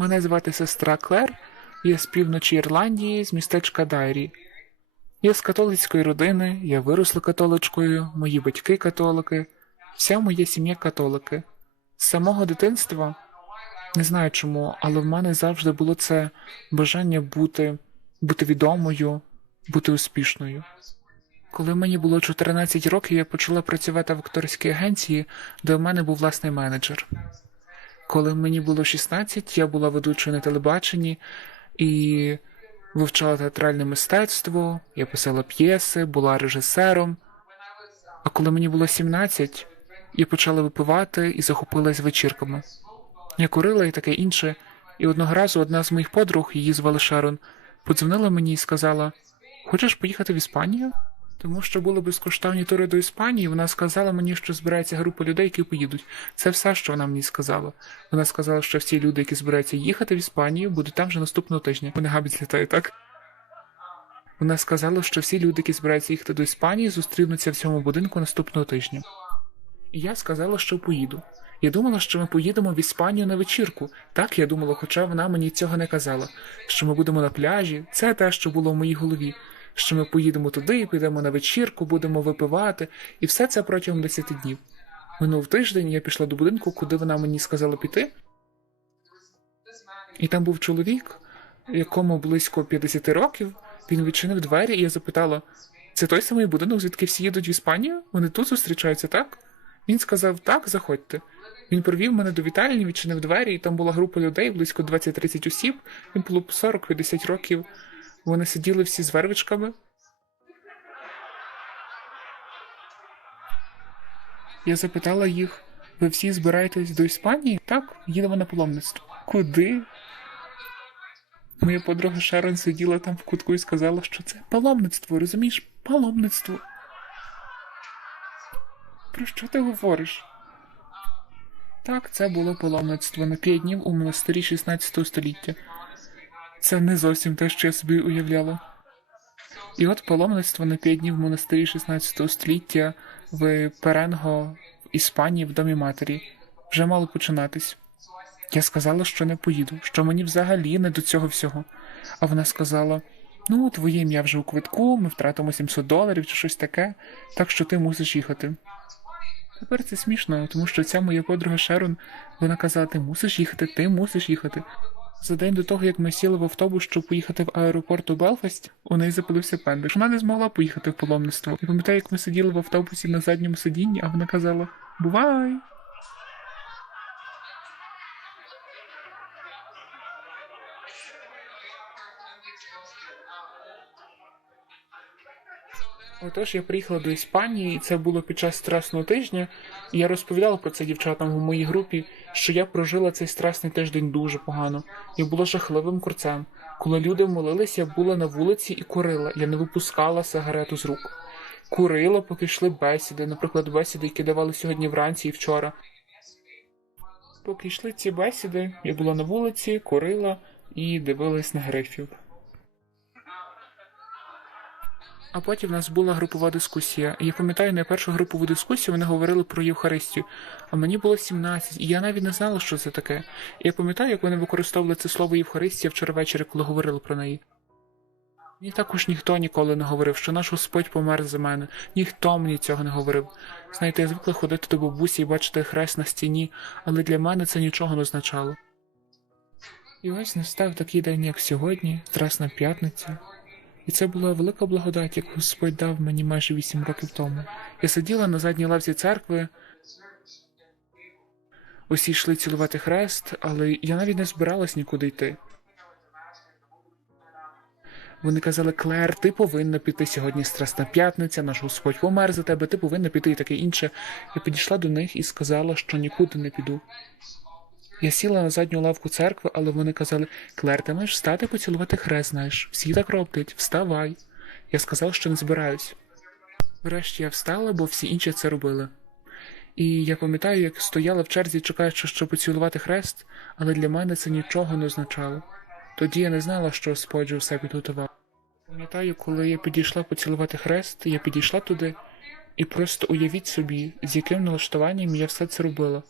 Мене звати сестра Клер, я з півночі Ірландії, з містечка Дайрі. Я з католицької родини, я виросла католичкою, мої батьки католики, вся моя сім'я католики. З самого дитинства не знаю чому, але в мене завжди було це бажання бути, бути відомою, бути успішною. Коли мені було 14 років, я почала працювати в акторській агенції, де в мене був власний менеджер. Коли мені було 16, я була ведучою на телебаченні і вивчала театральне мистецтво, я писала п'єси, була режисером. А коли мені було 17, я почала випивати і захопилась вечірками. Я курила і таке інше, і одного разу одна з моїх подруг, її звали Шерон, подзвонила мені і сказала: Хочеш поїхати в Іспанію? Тому що були безкоштовні тури до Іспанії, вона сказала мені, що збирається група людей, які поїдуть. Це все, що вона мені сказала. Вона сказала, що всі люди, які збираються їхати в Іспанію, будуть там вже наступного тижня. Вони габить літає, так? Вона сказала, що всі люди, які збираються їхати до Іспанії, зустрінуться в цьому будинку наступного тижня. І я сказала, що поїду. Я думала, що ми поїдемо в Іспанію на вечірку. Так я думала, хоча вона мені цього не казала. Що ми будемо на пляжі, це те, що було в моїй голові. Що ми поїдемо туди, підемо на вечірку, будемо випивати, і все це протягом 10 днів. Минув тиждень, я пішла до будинку, куди вона мені сказала піти. І там був чоловік, якому близько 50 років. Він відчинив двері, і я запитала: це той самий будинок, звідки всі їдуть в Іспанію? Вони тут зустрічаються, так? Він сказав: так, заходьте. Він провів мене до вітальні, відчинив двері, і там була група людей, близько 20-30 осіб. Їм було б 40-50 років. Вони сиділи всі з вервичками. Я запитала їх: ви всі збираєтесь до Іспанії? Так, їдемо на паломництво. Куди? Моя подруга Шерон сиділа там в кутку і сказала, що це паломництво, розумієш? Паломництво. Про що ти говориш? Так, це було паломництво на п'ять днів у монастирі 16 століття. Це не зовсім те, що я собі уявляла. І от паломництво на п'ять в монастирі 16 століття в Перенго в Іспанії в домі матері вже мало починатись. Я сказала, що не поїду, що мені взагалі не до цього всього. А вона сказала: ну, твоє ім'я вже у квитку, ми втратимо 700 доларів чи щось таке, так що ти мусиш їхати. Тепер це смішно, тому що ця моя подруга Шерон, вона казала, ти мусиш їхати, ти мусиш їхати. За день до того, як ми сіли в автобус, щоб поїхати в аеропорт у Белфаст, у неї запалився пендик. Вона не змогла поїхати в паломництво. Я пам'ятаю, як ми сиділи в автобусі на задньому сидінні, а вона казала: Бувай! Отож, я приїхала до Іспанії, і це було під час страсного тижня. І я розповідала про це дівчатам у моїй групі, що я прожила цей страсний тиждень дуже погано. Я була жахливим курцем. Коли люди молилися, я була на вулиці і курила. Я не випускала сигарету з рук. Курила, поки йшли бесіди, наприклад, бесіди, які давали сьогодні вранці і вчора. Поки йшли ці бесіди, я була на вулиці, курила і дивилась на грифів. А потім в нас була групова дискусія. Я пам'ятаю, на першу групову дискусію вони говорили про Євхаристію, а мені було 17, і я навіть не знала, що це таке. Я пам'ятаю, як вони використовували це слово Євхаристія вчора ввечері, коли говорили про неї. Мені також ніхто ніколи не говорив, що наш Господь помер за мене. Ніхто мені цього не говорив. Знаєте, я звикла ходити до бабусі і бачити хрест на стіні, але для мене це нічого не означало. І ось настав такий день, як сьогодні, Страсна п'ятниця. І це була велика благодать, яку Господь дав мені майже вісім років тому. Я сиділа на задній лавці церкви. Усі йшли цілувати хрест, але я навіть не збиралась нікуди йти. Вони казали, Клер, ти повинна піти сьогодні страсна п'ятниця, наш Господь помер за тебе, ти повинна піти і таке інше. Я підійшла до них і сказала, що нікуди не піду. Я сіла на задню лавку церкви, але вони казали: Клер, ти маєш встати поцілувати хрест, знаєш. Всі так роблять, вставай. Я сказав, що не збираюсь. Врешті я встала, бо всі інші це робили. І я пам'ятаю, як стояла в черзі, чекаючи, щоб поцілувати хрест, але для мене це нічого не означало. Тоді я не знала, що Господь все підготував. Пам'ятаю, коли я підійшла поцілувати хрест, я підійшла туди, і просто уявіть собі, з яким налаштуванням я все це робила.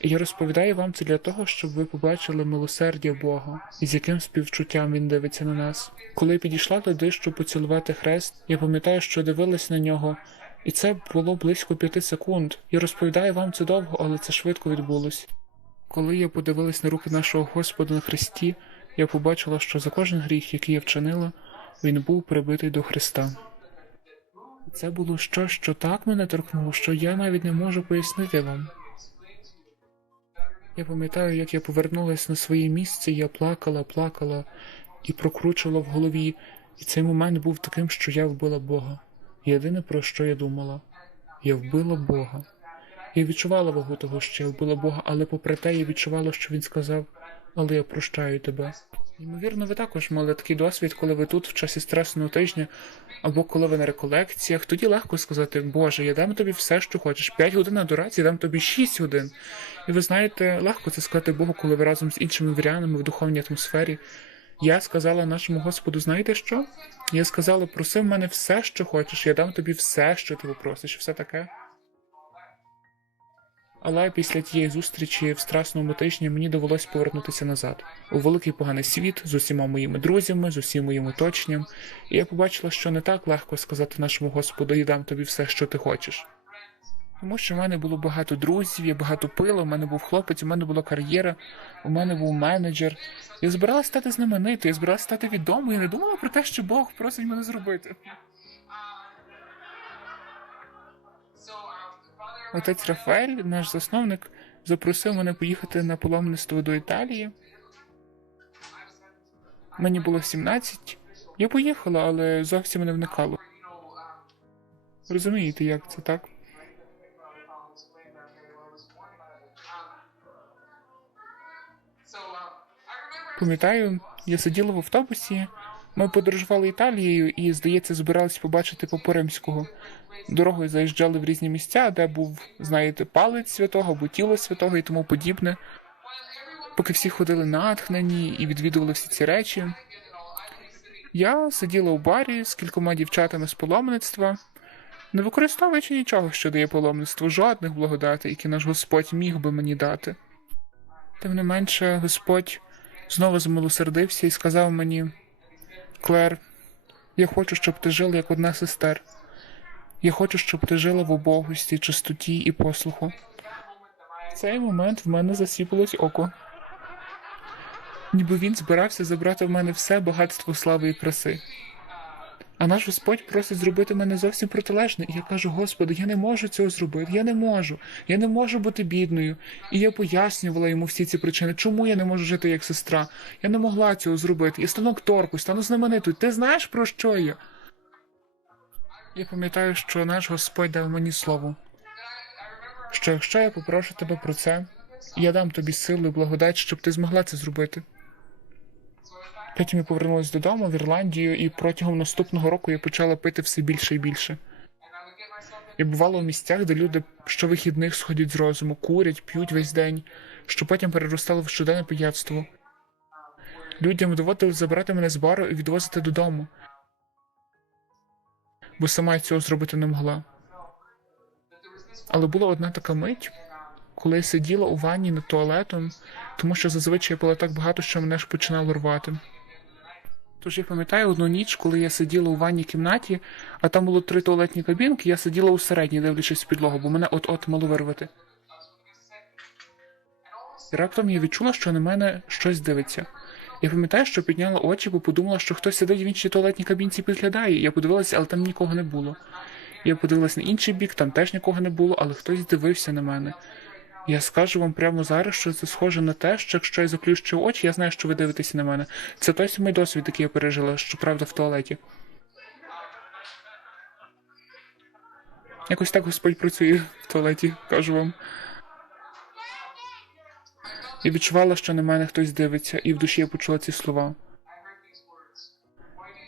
Я розповідаю вам це для того, щоб ви побачили милосердя Бога і з яким співчуттям він дивиться на нас. Коли підійшла туди, щоб поцілувати хрест, я пам'ятаю, що дивилась на нього, і це було близько п'яти секунд. Я розповідаю вам це довго, але це швидко відбулось. Коли я подивилась на руки нашого Господа на хресті, я побачила, що за кожен гріх, який я вчинила, він був прибитий до Христа. Це було щось, що так мене торкнуло, що я навіть не можу пояснити вам. Я пам'ятаю, як я повернулася на своє місце, я плакала, плакала і прокручувала в голові, і цей момент був таким, що я вбила Бога. Єдине про що я думала я вбила Бога. Я відчувала вагу того, що я вбила Бога, але попри те я відчувала, що він сказав, але я прощаю тебе. Ймовірно, ви також мали такий досвід, коли ви тут в часі стресного тижня, або коли ви на реколекціях, тоді легко сказати, Боже, я дам тобі все, що хочеш. 5 годин адорації, дам тобі 6 годин. І ви знаєте, легко це сказати Богу, коли ви разом з іншими вірянами в духовній атмосфері. Я сказала нашому Господу, знаєте що? Я сказала, проси в мене все, що хочеш, я дам тобі все, що ти попросиш, все таке. Але після тієї зустрічі в страсному тижні мені довелось повернутися назад у великий поганий світ з усіма моїми друзями, з усім моїм оточенням, і я побачила, що не так легко сказати нашому Господу, я дам тобі все, що ти хочеш. Тому що в мене було багато друзів, я багато пила, у мене був хлопець, у мене була кар'єра, у мене був менеджер. Я збиралася стати знаменитою, я збиралася стати відомою, я не думала про те, що Бог просить мене зробити. Отець Рафаель, наш засновник, запросив мене поїхати на паломництво до Італії. Мені було 17. Я поїхала, але зовсім не вникало. Розумієте, як це так? Пам'ятаю, я сиділа в автобусі. Ми подорожували Італією і, здається, збиралися побачити Папу Римського. Дорогою заїжджали в різні місця, де був, знаєте, палець святого або тіло святого і тому подібне. Поки всі ходили натхнені і відвідували всі ці речі. Я сиділа у барі з кількома дівчатами з паломництва, не використовуючи нічого, що дає паломництво, жодних благодатей, які наш Господь міг би мені дати. Тим не менше, Господь знову змилосердився і сказав мені: Клер, я хочу, щоб ти жила як одна сестер. Я хочу, щоб ти жила в убогості, чистоті і послуху. В цей момент в мене засіпалось око. Ніби він збирався забрати в мене все багатство слави і краси. А наш Господь просить зробити мене зовсім протилежне, і я кажу: Господи, я не можу цього зробити, я не можу, я не можу бути бідною. І я пояснювала йому всі ці причини, чому я не можу жити як сестра. Я не могла цього зробити. Я стану акторкою, стану знаменитою. Ти знаєш про що я? Я пам'ятаю, що наш Господь дав мені слово, що якщо я попрошу тебе про це, я дам тобі силу і благодать, щоб ти змогла це зробити. Потім я повернулася додому в Ірландію, і протягом наступного року я почала пити все більше і більше. Я бувала у місцях, де люди щовихідних сходять з розуму, курять, п'ють весь день, що потім переростало в щоденне пияцтво. Людям доводилось забрати мене з бару і відвозити додому, бо сама я цього зробити не могла. Але була одна така мить, коли я сиділа у ванні над туалетом, тому що зазвичай я пила так багато, що мене ж починало рвати. Тож я пам'ятаю одну ніч, коли я сиділа у ванній кімнаті, а там було три туалетні кабінки, я сиділа у середній, дивлячись в підлогу, бо мене от-от мало вирвати. І раптом я відчула, що на мене щось дивиться. Я пам'ятаю, що підняла очі, бо подумала, що хтось сидить в іншій туалетній кабінці і підглядає. Я подивилася, але там нікого не було. Я подивилася на інший бік, там теж нікого не було, але хтось дивився на мене. Я скажу вам прямо зараз, що це схоже на те, що якщо я заплющу очі, я знаю, що ви дивитеся на мене. Це той самий досвід, який я пережила, щоправда, в туалеті. Якось так Господь працює в туалеті, кажу вам. Я відчувала, що на мене хтось дивиться, і в душі я почула ці слова.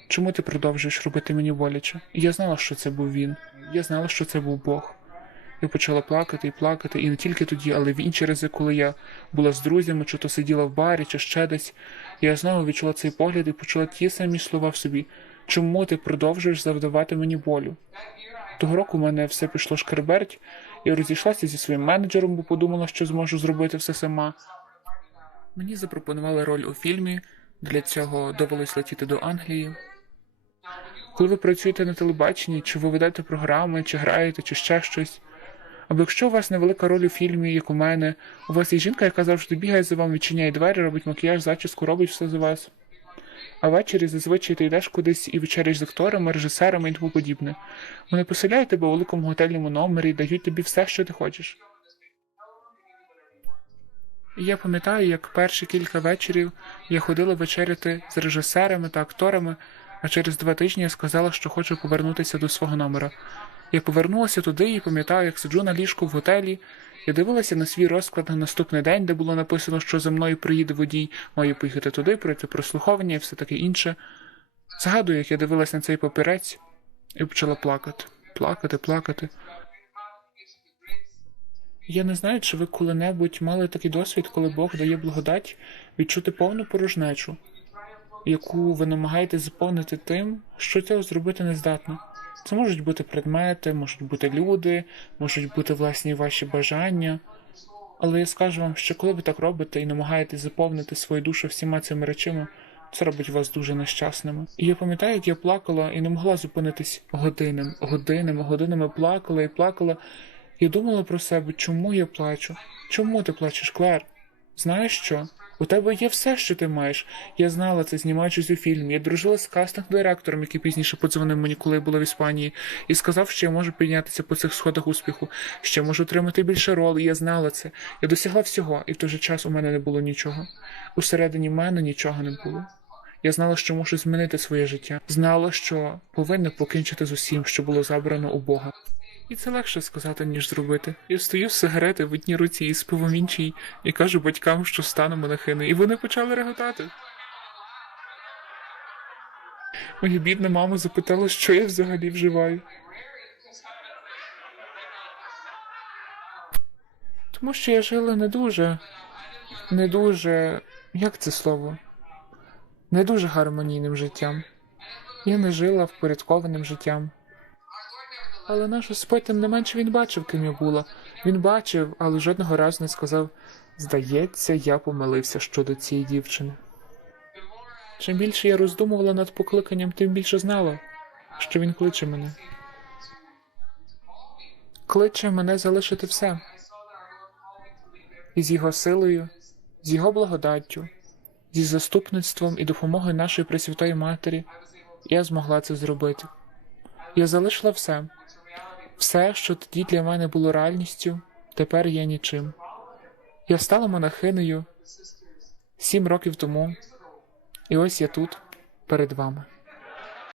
Чому ти продовжуєш робити мені боляче? І я знала, що це був він. Я знала, що це був Бог. Я почала плакати і плакати, і не тільки тоді, але в інші рази, коли я була з друзями, чи то сиділа в барі, чи ще десь. Я знову відчула цей погляд і почула ті самі слова в собі. Чому ти продовжуєш завдавати мені болю? Того року в мене все пішло шкерберть, Я розійшлася зі своїм менеджером, бо подумала, що зможу зробити все сама. Мені запропонували роль у фільмі, для цього довелось летіти до Англії. Коли ви працюєте на телебаченні, чи ви ведете програми, чи граєте, чи ще щось. Або якщо у вас невелика роль у фільмі, як у мене, у вас є жінка, яка завжди бігає за вами, відчиняє двері, робить макіяж, зачіску, робить все за вас. А ввечері зазвичай ти йдеш кудись і вечеряєш з акторами, режисерами і тому подібне. Вони поселяють тебе у великому готельному номері і дають тобі все, що ти хочеш. І я пам'ятаю, як перші кілька вечорів я ходила вечеряти з режисерами та акторами, а через два тижні я сказала, що хочу повернутися до свого номера. Я повернулася туди і пам'ятаю, як сиджу на ліжку в готелі. Я дивилася на свій розклад на наступний день, де було написано, що за мною приїде водій, маю поїхати туди, пройти прослуховування і все таке інше. Згадую, як я дивилася на цей папірець і почала плакати, плакати, плакати. Я не знаю, чи ви коли-небудь мали такий досвід, коли Бог дає благодать відчути повну порожнечу, яку ви намагаєтесь заповнити тим, що цього зробити не здатно. Це можуть бути предмети, можуть бути люди, можуть бути власні ваші бажання. Але я скажу вам, що коли ви так робите і намагаєтесь заповнити свою душу всіма цими речами, це робить вас дуже нещасними. І я пам'ятаю, як я плакала і не могла зупинитись годинами, годинами, годинами плакала і плакала. І думала про себе, чому я плачу? Чому ти плачеш, Клер? Знаєш що? У тебе є все, що ти маєш. Я знала це, знімаючись у фільмі. Я дружила з кастинг-директором, який пізніше подзвонив мені, коли я була в Іспанії, і сказав, що я можу піднятися по цих сходах успіху, що можу отримати більше ролей. Я знала це. Я досягла всього, і в той же час у мене не було нічого. Усередині мене нічого не було. Я знала, що мушу змінити своє життя. Знала, що повинна покінчити з усім, що було забрано у Бога. І це легше сказати, ніж зробити. Я стою з сигарети в одній руці і з пивом іншій, і кажу батькам, що стану монахиною, і вони почали реготати. Моя бідна мама запитала, що я взагалі вживаю. Тому що я жила не дуже, не дуже. Як це слово? Не дуже гармонійним життям. Я не жила впорядкованим життям. Але наш Господь тим не менше він бачив, ким я була. Він бачив, але жодного разу не сказав Здається, я помилився щодо цієї дівчини. Чим більше я роздумувала над покликанням, тим більше знала, що він кличе мене. Кличе мене залишити все. І з його силою, з його благодаттю, зі заступництвом і допомогою нашої Пресвятої Матері я змогла це зробити. Я залишила все. Все, що тоді для мене було реальністю, тепер є нічим. Я стала монахинею сім років тому, і ось я тут перед вами.